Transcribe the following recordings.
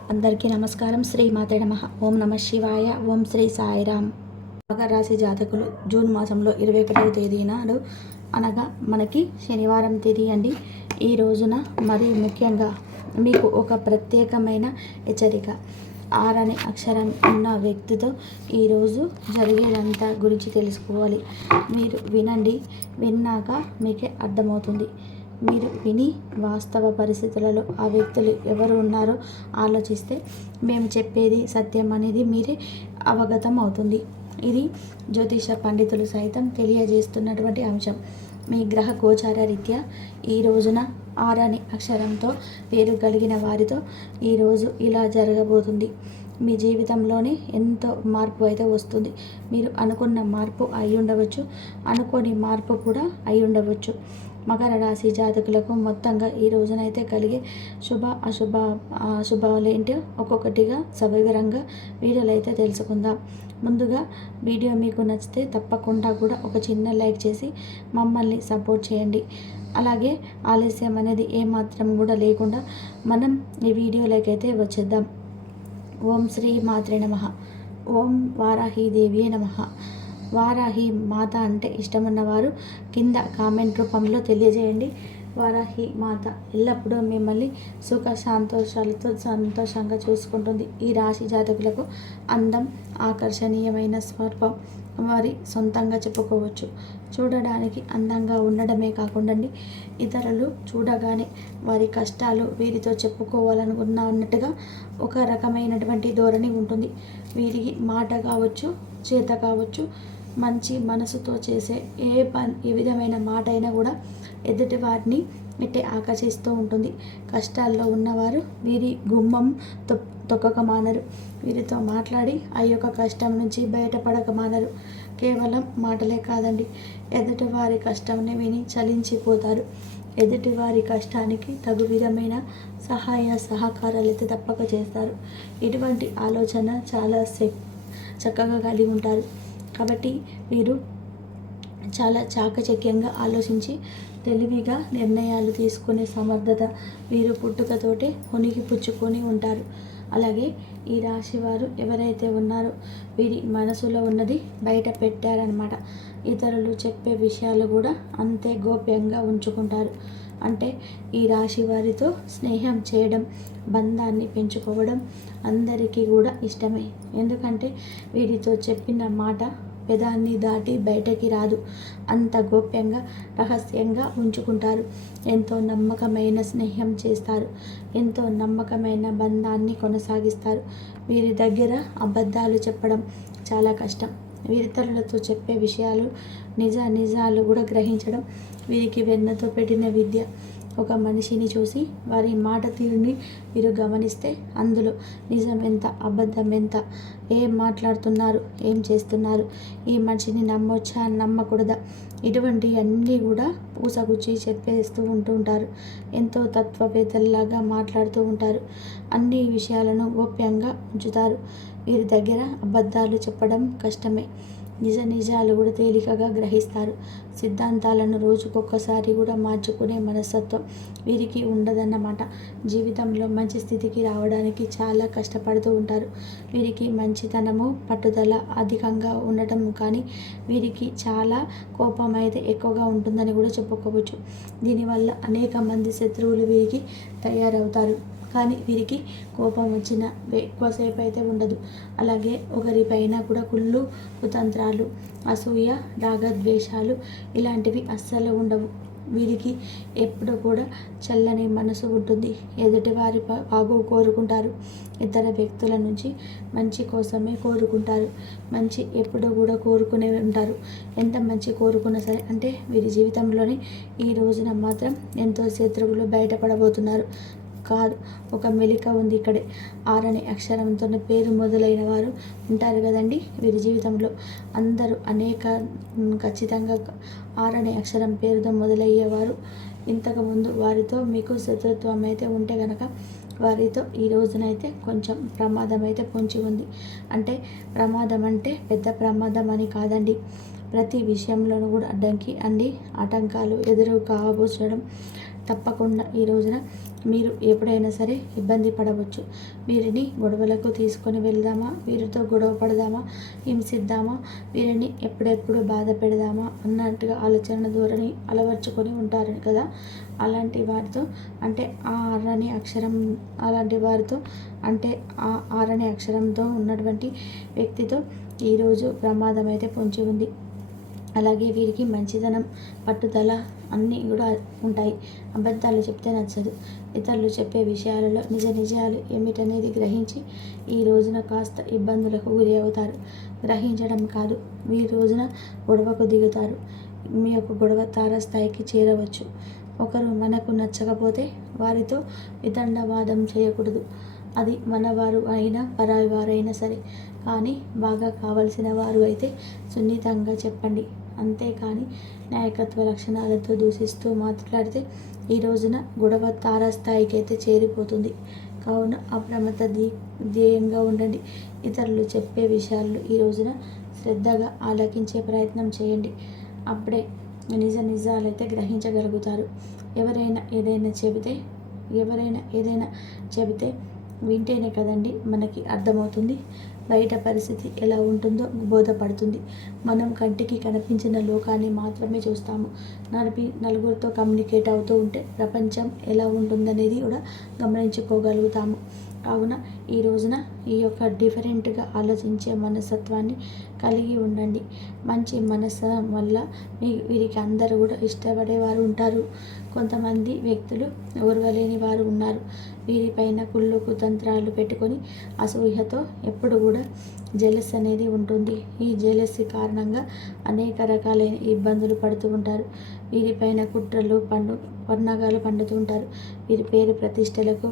అందరికీ నమస్కారం. శ్రీ మాతే నమః. ఓం నమ శివాయ. ఓం శ్రీ సాయిరామ్. మకర రాశి జాతకులు జూన్ మాసంలో 21వ తేదీ నాడు అనగా మనకి శనివారం తేదీ అండి. ఈ రోజున మరి ముఖ్యంగా మీకు ఒక ప్రత్యేకమైన హెచ్చరిక. ఆర్ అనే అక్షరం ఉన్న వ్యక్తితో ఈరోజు జరిగేదంతా గురించి తెలుసుకోవాలి. మీరు వినండి, విన్నాక మీకే అర్థమవుతుంది. మీరు విని వాస్తవ పరిస్థితులలో ఆ వ్యక్తులు ఎవరు ఉన్నారో ఆలోచిస్తే మేము చెప్పేది సత్యం అనేది మీరే అవగతం అవుతుంది. ఇది జ్యోతిష పండితులు సైతం తెలియజేస్తున్నటువంటి అంశం. మీ గ్రహ గోచార రీత్యా ఈ రోజున ఆర్ అనే అక్షరంతో పేరు కలిగిన వారితో ఈరోజు ఇలా జరగబోతుంది. మీ జీవితంలోనే ఎంతో మార్పు అయితే వస్తుంది. మీరు అనుకున్న మార్పు అయి ఉండవచ్చు, అనుకోని మార్పు కూడా అయి ఉండవచ్చు. మకర రాశి జాతకులకు మొత్తంగా ఈ రోజునైతే కలిగే శుభ అశుభాలు ఏంటో ఒక్కొక్కటిగా సవివరంగా వీడియోలో అయితే తెలుసుకుందాం. ముందుగా వీడియో మీకు నచ్చితే తప్పకుండా కూడా ఒక చిన్న లైక్ చేసి మమ్మల్ని సపోర్ట్ చేయండి. అలాగే ఆలస్యం అనేది ఏమాత్రం కూడా లేకుండా మనం ఈ వీడియోలోకి అయితే వచ్చేద్దాం. ఓం శ్రీ మాత్రే నమః. ఓం వారాహీదేవియే నమః. వారాహి మాత అంటే ఇష్టమున్నవారు కింద కామెంట్ రూపంలో తెలియజేయండి. వారాహి మాత ఎల్లప్పుడూ మిమ్మల్ని సుఖ సంతోషాలతో సంతోషంగా చూసుకుంటుంది. ఈ రాశి జాతకులకు అందం, ఆకర్షణీయమైన స్వరూపం వారి సొంతంగా చెప్పుకోవచ్చు. చూడడానికి అందంగా ఉండడమే కాకుండా ఇతరులు చూడగానే వారి కష్టాలు వీరితో చెప్పుకోవాలనుకున్న అన్నట్టుగా ఒక రకమైనటువంటి ధోరణి ఉంటుంది. వీరికి మాట కావచ్చు, చేత కావచ్చు, మంచి మనసుతో చేసే ఏ విధమైన మాట అయినా కూడా ఎదుటి వారిని ఇట్టే ఆకర్షిస్తూ ఉంటుంది. కష్టాల్లో ఉన్నవారు వీరి గుమ్మం తొక్కక మానరు. వీరితో మాట్లాడి ఆ యొక్క కష్టం నుంచి బయటపడక మానరు. కేవలం మాటలే కాదండి, ఎదుటివారి కష్టాన్ని విని చలించిపోతారు. ఎదుటివారి కష్టానికి తగు విధమైన సహాయ సహకారాలు అయితే తప్పక చేస్తారు. ఇటువంటి ఆలోచన చాలా చక్కగా కలిగి ఉంటారు. కాబట్టి వీరు చాలా చాకచక్యంగా ఆలోచించి తెలివిగా నిర్ణయాలు తీసుకునే సమర్థత వీరు పుట్టుకతోటే పుచ్చుకొని ఉంటారు. అలాగే ఈ రాశి వారు ఎవరైతే ఉన్నారో వీరి మనసులో ఉన్నది బయట పెట్టారనమాట. ఇతరులు చెప్పే విషయాలు కూడా అంతే గోప్యంగా ఉంచుకుంటారు. అంటే ఈ రాశి వారితో స్నేహం చేయడం, బంధాన్ని పెంచుకోవడం అందరికీ కూడా ఇష్టమే. ఎందుకంటే వీరితో చెప్పిన మాట పెదాన్ని దాటి బయటకి రాదు. అంత గోప్యంగా రహస్యంగా ఉంచుకుంటారు. ఎంతో నమ్మకమైన స్నేహం చేస్తారు. ఎంతో నమ్మకమైన బంధాన్ని కొనసాగిస్తారు. వీరి దగ్గర అబద్ధాలు చెప్పడం చాలా కష్టం. వీరితరులతో చెప్పే విషయాలు నిజాలు కూడా గ్రహించడం వీరికి వెన్నతో పెట్టిన విద్య. ఒక మనిషిని చూసి వారి మాట తీరుని వీరు గమనిస్తే అందులో నిజం ఎంత, అబద్ధం ఎంత, ఏం మాట్లాడుతున్నారు, ఏం చేస్తున్నారు, ఈ మనిషిని నమ్మొచ్చా నమ్మకూడదా, ఇటువంటి అన్నీ కూడా పూసగుచ్చి చెప్పేస్తూ ఉంటారు. ఎంతో తత్వవేత్తల్లాగా మాట్లాడుతూ ఉంటారు. అన్ని విషయాలను గోప్యంగా ఉంచుతారు. వీరి దగ్గర అబద్ధాలు చెప్పడం కష్టమే. నిజాలు కూడా తేలికగా గ్రహిస్తారు. సిద్ధాంతాలను రోజుకొక్కసారి కూడా మార్చుకునే మనస్తత్వం వీరికి ఉండదన్నమాట. జీవితంలో మంచి స్థితికి రావడానికి చాలా కష్టపడుతూ ఉంటారు. వీరికి మంచితనము, పట్టుదల అధికంగా ఉండటం కానీ వీరికి చాలా కోపం అయితే ఎక్కువగా ఉంటుందని కూడా చెప్పుకోవచ్చు. దీనివల్ల అనేక మంది శత్రువులు వీరికి తయారవుతారు. కానీ వీరికి కోపం వచ్చిన ఎక్కువసేపు అయితే ఉండదు. అలాగే ఒకరిపైన కూడా కుళ్ళు, కుతంత్రాలు, అసూయ, రాగద్వేషాలు ఇలాంటివి అస్సలు ఉండవు. వీరికి ఎప్పుడు కూడా చల్లని మనసు ఉంటుంది. ఎదుటివారి బాగు కోరుకుంటారు. ఇతర వ్యక్తుల నుంచి మంచి కోసమే కోరుకుంటారు. మంచి ఎప్పుడూ కూడా కోరుకునే ఉంటారు. ఎంత మంచి కోరుకున్నా సరే, అంటే వీరి జీవితంలోని ఈ రోజున మాత్రం ఎంతో శత్రువులు బయటపడబోతున్నారు. కాదు, ఒక మెలిక ఉంది ఇక్కడే. ఆర్ అనే అక్షరంతో పేరు మొదలైన వారు ఉంటారు కదండి. వీరి జీవితంలో అందరూ ఖచ్చితంగా ఆర్ అనే అక్షరం పేరుతో మొదలయ్యేవారు ఇంతకుముందు వారితో మీకు శత్రుత్వం అయితే ఉంటే కనుక వారితో ఈ రోజునైతే కొంచెం ప్రమాదం అయితే పొంచి ఉంది. అంటే ప్రమాదం అంటే పెద్ద ప్రమాదం అని కాదండి. ప్రతి విషయంలోనూ కూడా అడ్డంకి ఆటంకాలు ఎదురు కాబోచడం, తప్పకుండా ఈ రోజున మీరు ఎప్పుడైనా సరే ఇబ్బంది పడవచ్చు. వీరిని గొడవలకు తీసుకొని వెళ్దామా, వీరితో గొడవ పడదామా, హింసిద్దామా, వీరిని ఎప్పుడెప్పుడు బాధ పెడదామా అన్నట్టుగా ఆలోచన ధోరణి అలవర్చుకొని ఉంటారు కదా. అలాంటి వారితో అంటే ఆ ఆరని అక్షరం అలాంటి వారితో అంటే ఆ ఆరని అక్షరంతో ఉన్నటువంటి వ్యక్తితో ఈరోజు ప్రమాదం అయితే పొంచి ఉంది. అలాగే వీరికి మంచితనం, పట్టుదల అన్నీ కూడా ఉంటాయి. అబద్ధాలు చెప్తే నచ్చదు. ఇతరులు చెప్పే విషయాలలో నిజాలు ఏమిటనేది గ్రహించి ఈ రోజున కాస్త ఇబ్బందులకు గురి అవుతారు. గ్రహించడం కాదు, ఈ రోజున గొడవకు దిగుతారు. మీ యొక్క గొడవ తారస్థాయికి చేరవచ్చు. ఒకరు మనకు నచ్చకపోతే వారితో వితండవాదం చేయకూడదు. అది మనవారు అయినా పరాయి వారైనా సరే. కానీ బాగా కావలసిన వారు అయితే సున్నితంగా చెప్పండి. అంతేకాని నాయకత్వ లక్షణాలతో దూషిస్తూ మాట్లాడితే ఈ రోజున గొడవ తారాస్థాయికి అయితే చేరిపోతుంది. కావున అప్రమత్త ధ్యేయంగా ఉండండి. ఇతరులు చెప్పే విషయాలు ఈ రోజున శ్రద్ధగా ఆలకించే ప్రయత్నం చేయండి. అప్పుడే నిజాలైతే గ్రహించగలుగుతారు. ఎవరైనా ఏదైనా చెబితే వింటేనే కదండి మనకి అర్థమవుతుంది. బయట పరిస్థితి ఎలా ఉంటుందో బోధపడుతుంది. మనం కంటికి కనిపించిన లోకాన్ని మాత్రమే చూస్తాము. నలుగురితో కమ్యూనికేట్ అవుతూ ఉంటే ప్రపంచం ఎలా ఉంటుందనేది కూడా గమనించుకోగలుగుతాము. కావున ఈ రోజున ఈ యొక్క డిఫరెంట్గా ఆలోచించే మనస్తత్వాన్ని కలిగి ఉండండి. మంచి మనసు వల్ల వీరికి అందరూ కూడా ఇష్టపడేవారు ఉంటారు. కొంతమంది వ్యక్తులు ఓర్వలేని వారు ఉన్నారు. వీరిపైన కుళ్ళు కుతంత్రాలు పెట్టుకొని అసూయతో ఎప్పుడు కూడా జెలస్ అనేది ఉంటుంది. ఈ జెలసీ కారణంగా అనేక రకాలైన ఇబ్బందులు పడుతూ ఉంటారు. వీరిపైన కుట్రలు పన్నాగాలు పండుతూ ఉంటారు. వీరి పేరు ప్రతిష్టలకు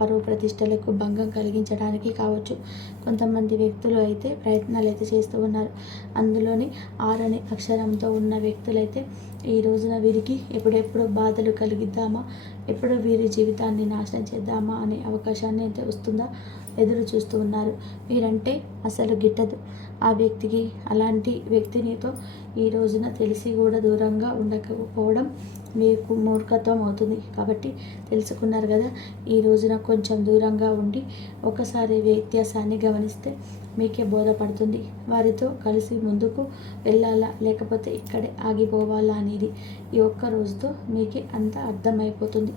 పరువు ప్రతిష్టలకు భంగం కలిగించడానికి కావచ్చు. కొంతమంది వ్యక్తులు అయితే ప్రయత్నాలు అయితే చేస్తూ ఉన్నారు. అందులోని ఆరని అక్షరంతో ఉన్న వ్యక్తులైతే ఈ రోజున వీరికి ఎప్పుడెప్పుడు బాధలు కలిగిద్దామా, ఎప్పుడు వీరి జీవితాన్ని నాశనం చేద్దామా అనే అవకాశాన్ని అయితే వస్తుందా ఎదురు చూస్తూ ఉన్నారు. వీరంటే అసలు గిట్టదు ఆ వ్యక్తికి. అలాంటి వ్యక్తినితో ఈ రోజున తెలిసి కూడా దూరంగా ఉండకపోవడం మీకు మూర్ఖత్వం అవుతుంది. కాబట్టి తెలుసుకున్నారు కదా. ఈ రోజున కొంచెం దూరంగా ఉండి ఒకసారి వ్యత్యాసాన్ని గమనిస్తే మీకే బోధపడుతుంది. వారితో కలిసి ముందుకు వెళ్ళాలా లేకపోతే ఇక్కడే ఆగిపోవాలా అనేది ఈ ఒక్క రోజుతో మీకే అంత అర్థమైపోతుంది.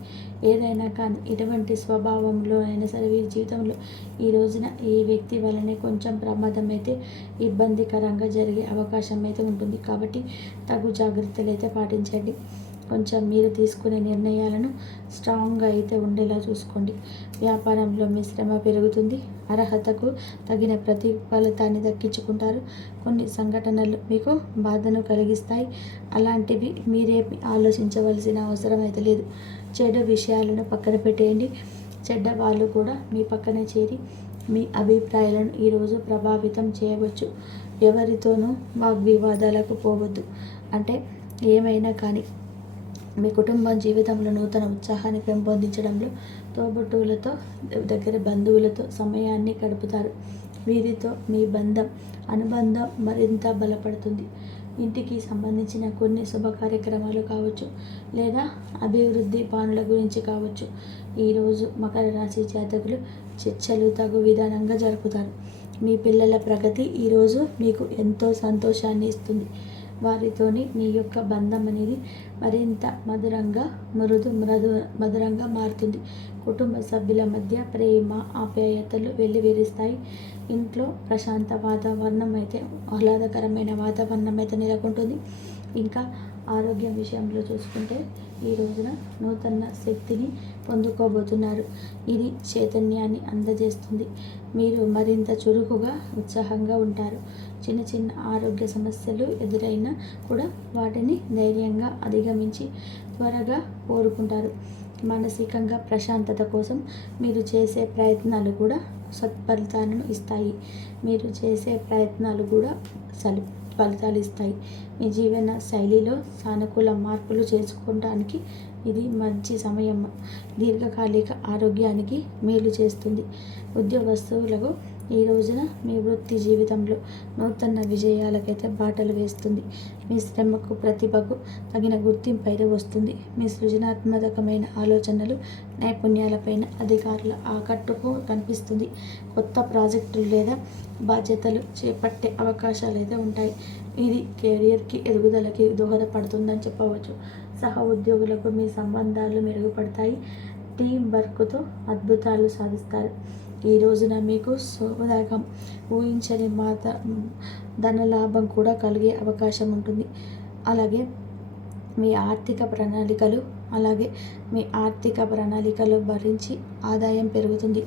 ఏదైనా కానీ ఎటువంటి స్వభావంలో అయినా సరే వీరి జీవితంలో ఈ రోజున ఈ వ్యక్తి వలనే కొంచెం ప్రమాదం అయితే ఇబ్బందికరంగా జరిగే అవకాశం అయితే ఉంటుంది. కాబట్టి తగు జాగ్రత్తలు అయితే పాటించండి. కొంచెం మీరు తీసుకునే నిర్ణయాలను స్ట్రాంగ్గా అయితే ఉండేలా చూసుకోండి. వ్యాపారంలో మీ శ్రమ పెరుగుతుంది. అర్హతకు తగిన ప్రతిఫలితాన్ని దక్కించుకుంటారు. కొన్ని సంఘటనలు మీకు బాధను కలిగిస్తాయి. అలాంటివి మీరే ఆలోచించవలసిన అవసరం అయితే లేదు. చెడు విషయాలను పక్కన పెట్టేయండి. చెడ్డ వాళ్ళు కూడా మీ పక్కనే చేరి మీ అభిప్రాయాలను ఈరోజు ప్రభావితం చేయవచ్చు. ఎవరితోనూ వాగ్వివాదాలకు పోవద్దు. అంటే ఏమైనా కానీ మీ కుటుంబం జీవితంలో నూతన ఉత్సాహాన్ని పెంపొందించడంలో తోబుట్టువులతో దగ్గర బంధువులతో సమయాన్ని గడుపుతారు. వీరితో మీ అనుబంధం మరింత బలపడుతుంది. ఇంటికి సంబంధించిన కొన్ని శుభ కార్యక్రమాలు కావచ్చు, లేదా అభివృద్ధి పనుల గురించి కావచ్చు. ఈరోజు మకర రాశి జాతకులు చర్చలు తగు విధానంగా జరుపుతారు. మీ పిల్లల ప్రగతి ఈరోజు మీకు ఎంతో సంతోషాన్ని ఇస్తుంది. వారితోని మీ యొక్క బంధం అనేది మరింత మధురంగా మారుతుంది. కుటుంబ సభ్యుల మధ్య ప్రేమ ఆప్యాయతలు వెల్లివిరుస్తాయి. ఇంట్లో ప్రశాంత వాతావరణం అయితే ఆహ్లాదకరమైన వాతావరణం అయితే నెలకొంటుంది. ఇంకా ఆరోగ్యం విషయంలో చూసుకుంటే ఈ రోజున నూతన శక్తిని పొందుకోబోతున్నారు. ఇది చైతన్యాన్ని అందజేస్తుంది. మీరు మరింత చురుకుగా ఉత్సాహంగా ఉంటారు. చిన్న ఆరోగ్య సమస్యలు ఎదురైనా కూడా వాటిని ధైర్యంగా అధిగమించి త్వరగా కోరుకుంటారు. మానసికంగా ప్రశాంతత కోసం మీరు చేసే ప్రయత్నాలు కూడా సత్ఫలితాలను ఇస్తాయి. మీరు చేసే ప్రయత్నాలు కూడా ఫలితాలు ఇస్తాయి. మీ జీవన శైలిలో సానుకూల మార్పులు చేసుకోవడానికి ఇది మంచి సమయం. దీర్ఘకాలిక ఆరోగ్యానికి మేలు చేస్తుంది. ఉద్యోగస్తులకు ఈ రోజున మీ వృత్తి జీవితంలో నూతన విజయాలకైతే బాటలు వేస్తుంది. మీ శ్రమకు ప్రతిభకు తగిన గుర్తింపు అయితే వస్తుంది. మీ సృజనాత్మకమైన ఆలోచనలు నైపుణ్యాలపైన అధికారుల ఆకట్టుకు కనిపిస్తుంది. కొత్త ప్రాజెక్టులు లేదా బాధ్యతలు చేపట్టే అవకాశాలు అయితే ఉంటాయి. ఇది కెరియర్కి ఎదుగుదలకి దోహదపడుతుందని చెప్పవచ్చు. సహ ఉద్యోగులకు మీ సంబంధాలు మెరుగుపడతాయి. టీం వర్క్తో అద్భుతాలు సాధిస్తారు. ఈ రోజున మీకు శుభదాయకం. ఊహించని ధనలాభం కూడా కలిగే అవకాశం ఉంటుంది. అలాగే మీ ఆర్థిక ప్రణాళికలు భరించి ఆదాయం పెరుగుతుంది.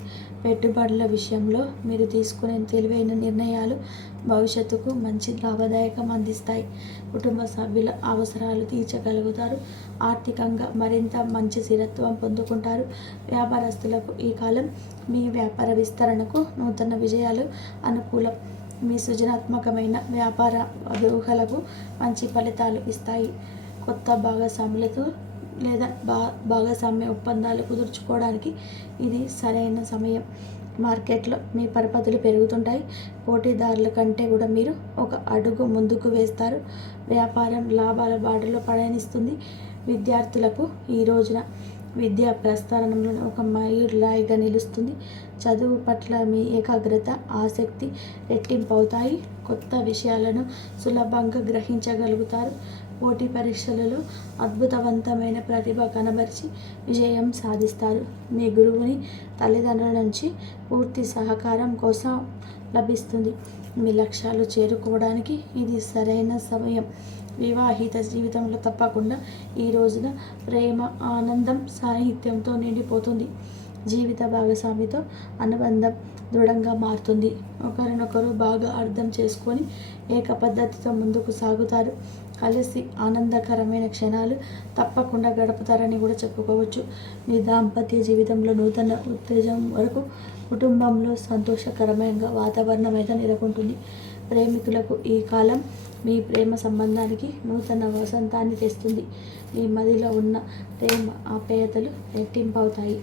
పెట్టుబడుల విషయంలో మీరు తీసుకునే తెలివైన నిర్ణయాలు భవిష్యత్తుకు మంచి లాభదాయకం అందిస్తాయి. కుటుంబ సభ్యుల అవసరాలు తీర్చగలుగుతారు. ఆర్థికంగా మరింత మంచి స్థిరత్వం పొందుకుంటారు. వ్యాపారస్తులకు ఈ కాలం మీ వ్యాపార విస్తరణకు నూతన విజయాలు అనుకూలం. మీ సృజనాత్మకమైన వ్యాపార వ్యూహాలకు మంచి ఫలితాలు ఇస్తాయి. కొత్త భాగస్వాములతో లేదా భాగస్వామ్య ఒప్పందాలు కుదుర్చుకోవడానికి ఇది సరైన సమయం. మార్కెట్లో మీ పరపతులు పెరుగుతుంటాయి. పోటీదారుల కంటే కూడా మీరు ఒక అడుగు ముందుకు వేస్తారు. వ్యాపారం లాభాల బాటలో పయనిస్తుంది. విద్యార్థులకు ఈ రోజున విద్యా ప్రస్థానంలో ఒక మైలురాయిగా నిలుస్తుంది. చదువు పట్ల మీ ఏకాగ్రత ఆసక్తి రెట్టింపు అవుతాయి. కొత్త విషయాలను సులభంగా గ్రహించగలుగుతారు. పోటీ పరీక్షలలో అద్భుతవంతమైన ప్రతిభ కనబరిచి విజయం సాధిస్తారు. మీ గురువుని తల్లిదండ్రుల నుంచి పూర్తి సహకారం కోసం లభిస్తుంది. మీ లక్ష్యాలు చేరుకోవడానికి ఇది సరైన సమయం. వివాహిత జీవితంలో తప్పకుండా ఈ రోజున ప్రేమ ఆనందం సాహిత్యంతో నిండిపోతుంది. జీవిత భాగస్వామితో అనుబంధం దృఢంగా మారుతుంది. ఒకరినొకరు బాగా అర్థం చేసుకొని ఏక పద్ధతితో ముందుకు సాగుతారు. కలిసి ఆనందకరమైన క్షణాలు తప్పకుండా గడుపుతారని కూడా చెప్పుకోవచ్చు. మీ దాంపత్య జీవితంలో నూతన ఉత్తేజం వరకు కుటుంబంలో సంతోషకరమైన వాతావరణం అయితే నెలకొంటుంది. ప్రేమికులకు ఈ కాలం మీ ప్రేమ సంబంధానికి నూతన వసంతాన్ని తెస్తుంది. మీ మదిలో ఉన్న ప్రేమ ఆప్యాయతలు రెట్టింపు అవుతాయి.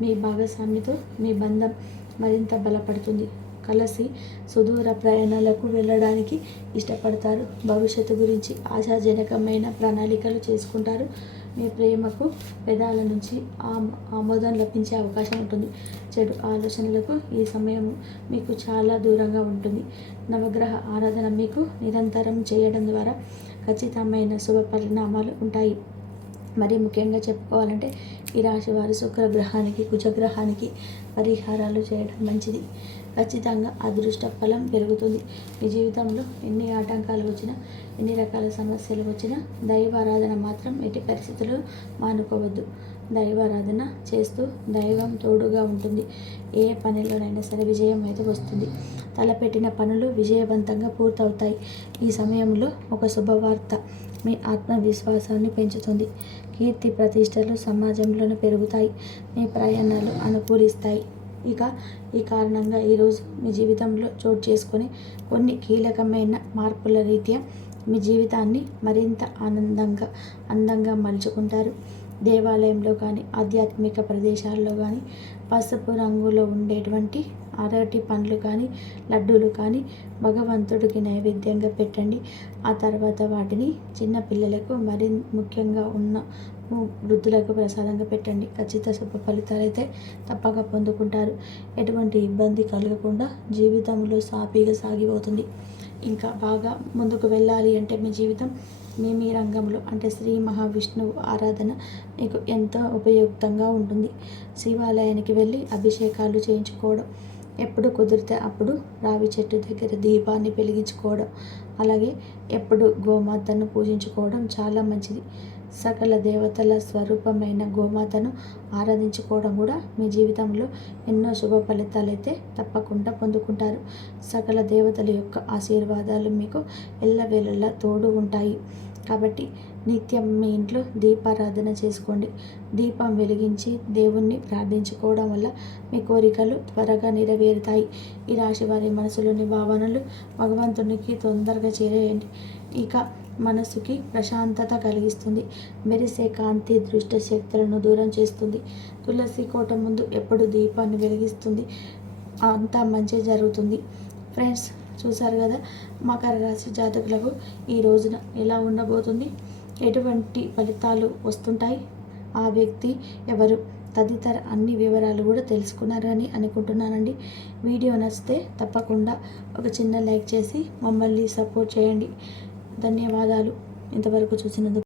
మీ భాగస్వామితో మీ బంధం మరింత బలపడుతుంది. కలిసి సుదూర ప్రయాణాలకు వెళ్ళడానికి ఇష్టపడతారు. భవిష్యత్తు గురించి ఆశాజనకమైన ప్రణాళికలు చేసుకుంటారు. మీ ప్రేమకు పెదాల నుంచి ఆమోదం లభించే అవకాశం ఉంటుంది. చెడు ఆలోచనలకు ఈ సమయం మీకు చాలా దూరంగా ఉంటుంది. నవగ్రహ ఆరాధన మీకు నిరంతరం చేయడం ద్వారా ఖచ్చితమైన శుభ పరిణామాలు ఉంటాయి. మరి ముఖ్యంగా చెప్పుకోవాలంటే ఈ రాశి వారు శుక్రగ్రహానికి కుజగ్రహానికి పరిహారాలు చేయడం మంచిది. ఖచ్చితంగా అదృష్ట ఫలం పెరుగుతుంది. మీ జీవితంలో ఎన్ని ఆటంకాలు వచ్చినా ఎన్ని రకాల సమస్యలు వచ్చినా దైవారాధన మాత్రం ఎట్టి పరిస్థితుల్లో మానుకోవద్దు. దైవారాధన చేస్తూ దైవం తోడుగా ఉంటుంది. ఏ పనిలోనైనా సరే విజయం అయితే వస్తుంది. తలపెట్టిన పనులు విజయవంతంగా పూర్తవుతాయి. ఈ సమయంలో ఒక శుభవార్త మీ ఆత్మవిశ్వాసాన్ని పెంచుతుంది. కీర్తి ప్రతిష్టలు సమాజంలోనే పెరుగుతాయి. మీ ప్రయాణాలు అనుకూలిస్తాయి. ఇక ఈ కారణంగా ఈరోజు మీ జీవితంలో చోటు చేసుకునే కొన్ని కీలకమైన మార్పుల రీత్యా మీ జీవితాన్ని మరింత అందంగా మలుచుకుంటారు. దేవాలయంలో కానీ ఆధ్యాత్మిక ప్రదేశాల్లో కానీ పసుపు రంగులో ఉండేటువంటి అరటి పండ్లు కానీ లడ్డూలు కానీ భగవంతుడికి నైవేద్యంగా పెట్టండి. ఆ తర్వాత వాటిని చిన్న పిల్లలకు మరి ముఖ్యంగా ఉన్న వృద్ధులకు ప్రసాదంగా పెట్టండి. ఖచ్చిత శుభ ఫలితాలు అయితే తప్పక పొందుకుంటారు. ఎటువంటి ఇబ్బంది కలగకుండా జీవితంలో సాఫీగా సాగిపోతుంది. ఇంకా బాగా ముందుకు వెళ్ళాలి అంటే మీ జీవితం మీ రంగంలో అంటే శ్రీ మహావిష్ణువు ఆరాధన మీకు ఎంతో ఉపయుక్తంగా ఉంటుంది. శివాలయానికి వెళ్ళి అభిషేకాలు చేయించుకోవడం, ఎప్పుడు కుదిరితే అప్పుడు రావి చెట్టు దగ్గర దీపాన్ని వెలిగించుకోవడం, అలాగే ఎప్పుడు గోమాతను పూజించుకోవడం చాలా మంచిది. సకల దేవతల స్వరూపమైన గోమాతను ఆరాధించుకోవడం కూడా మీ జీవితంలో ఎన్నో శుభ ఫలితాలు అయితే తప్పకుండా పొందుకుంటారు. సకల దేవతల యొక్క ఆశీర్వాదాలు మీకు ఎల్లవేళలా తోడు ఉంటాయి. కాబట్టి నిత్యం మీ ఇంట్లో దీపారాధన చేసుకోండి. దీపం వెలిగించి దేవుణ్ణి ప్రార్థించుకోవడం వల్ల మీ కోరికలు త్వరగా నెరవేరుతాయి. ఈ రాశి వారి మనసులోని భావనలు భగవంతునికి తొందరగా చేరేయండి. ఇక మనసుకి ప్రశాంతత కలిగిస్తుంది. మెరిసే కాంతి దుష్ట శక్తులను దూరం చేస్తుంది. తులసి కోట ముందు ఎప్పుడు దీపాన్ని వెలిగిస్తుంది, అంతా మంచి జరుగుతుంది. ఫ్రెండ్స్, చూసారు కదా మకర రాశి జాతకులకు ఈ రోజున ఎలా ఉండబోతుంది, ఎటువంటి ఫలితాలు వస్తుంటాయి, ఆ వ్యక్తి ఎవరు, తదితర అన్ని వివరాలు కూడా తెలుసుకున్నారని అనుకుంటున్నానండి. వీడియో నచ్చితే తప్పకుండా ఒక చిన్న లైక్ చేసి మమ్మల్ని సపోర్ట్ చేయండి. ధన్యవాదాలు ఇంతవరకు చూసినందుకు.